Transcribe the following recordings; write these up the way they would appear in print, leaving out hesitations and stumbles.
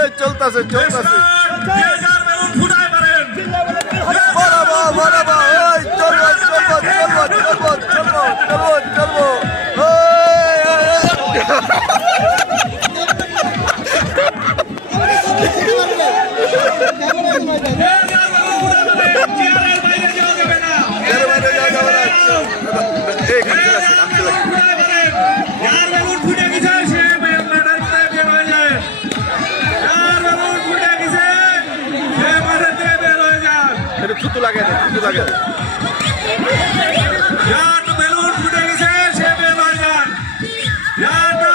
এই চলতেছে চলতেছে বরাবো বরাবো ওই চলবো চলবো চলবো চলবো চলবো চলবো চলবো থুতু লাগে থুতু লাগে বেলুন ফুটে গেছে সে বের হয়ে যান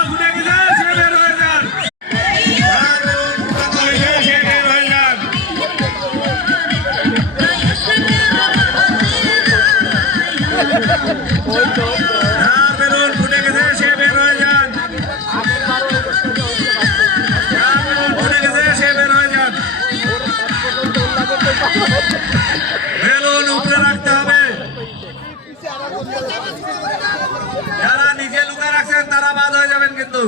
ফুটে গেছে সে বের হয়ে যান বেলুন ফুটে গেছে সে বের হয়ে যান ফুটে গেছে সে বের হয়ে যান বেলুন উপরে রাখতে হবে যারা নিজে লুকা রাখছেন তারা বাদ হয়ে যাবেন কিন্তু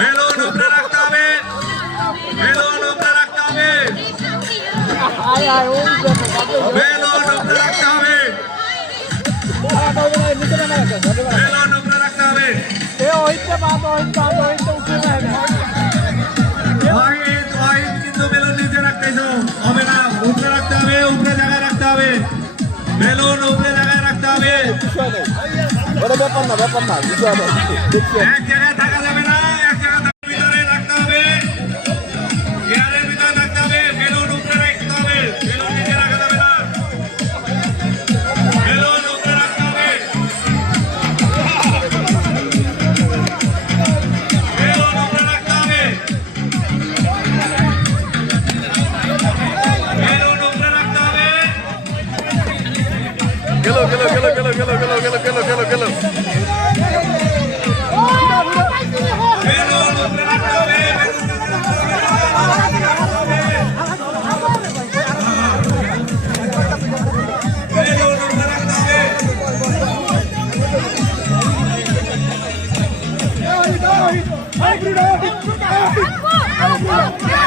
বেলুন উপরে রাখতে হবে বেলুন উপরে রাখতে হবে বেলুন উপরে রাখতে হবে বেলুন উপরে রাখতে হবে কিন্তু বেলুন নিচে রাখতেছ হবে না উপরে রাখতে হবে উপরে জায়গায় রাখতে হবে বেলুন উপরে জায়গায় রাখতে হবে ব্যাপার না এক জায়গায় থাকা যাবে না এক জায়গায় ভিতরে রাখতে হবে এয়ারের ভিতরে রাখতে হবে বেলুন উপরে রাখতে হবে বেলুন নিচে রাখা যাবে না বেলুন উপরে রাখতে হবে বেলুন উপরে রাখতে হবে বেলুন উপরে রাখতে হবে গেল গেল গেল গেল গেল গেল গেল গেল গেল গেল বেলুন উপরে রাখতে হবে বেলুন উপরে রাখতে হবে Hey,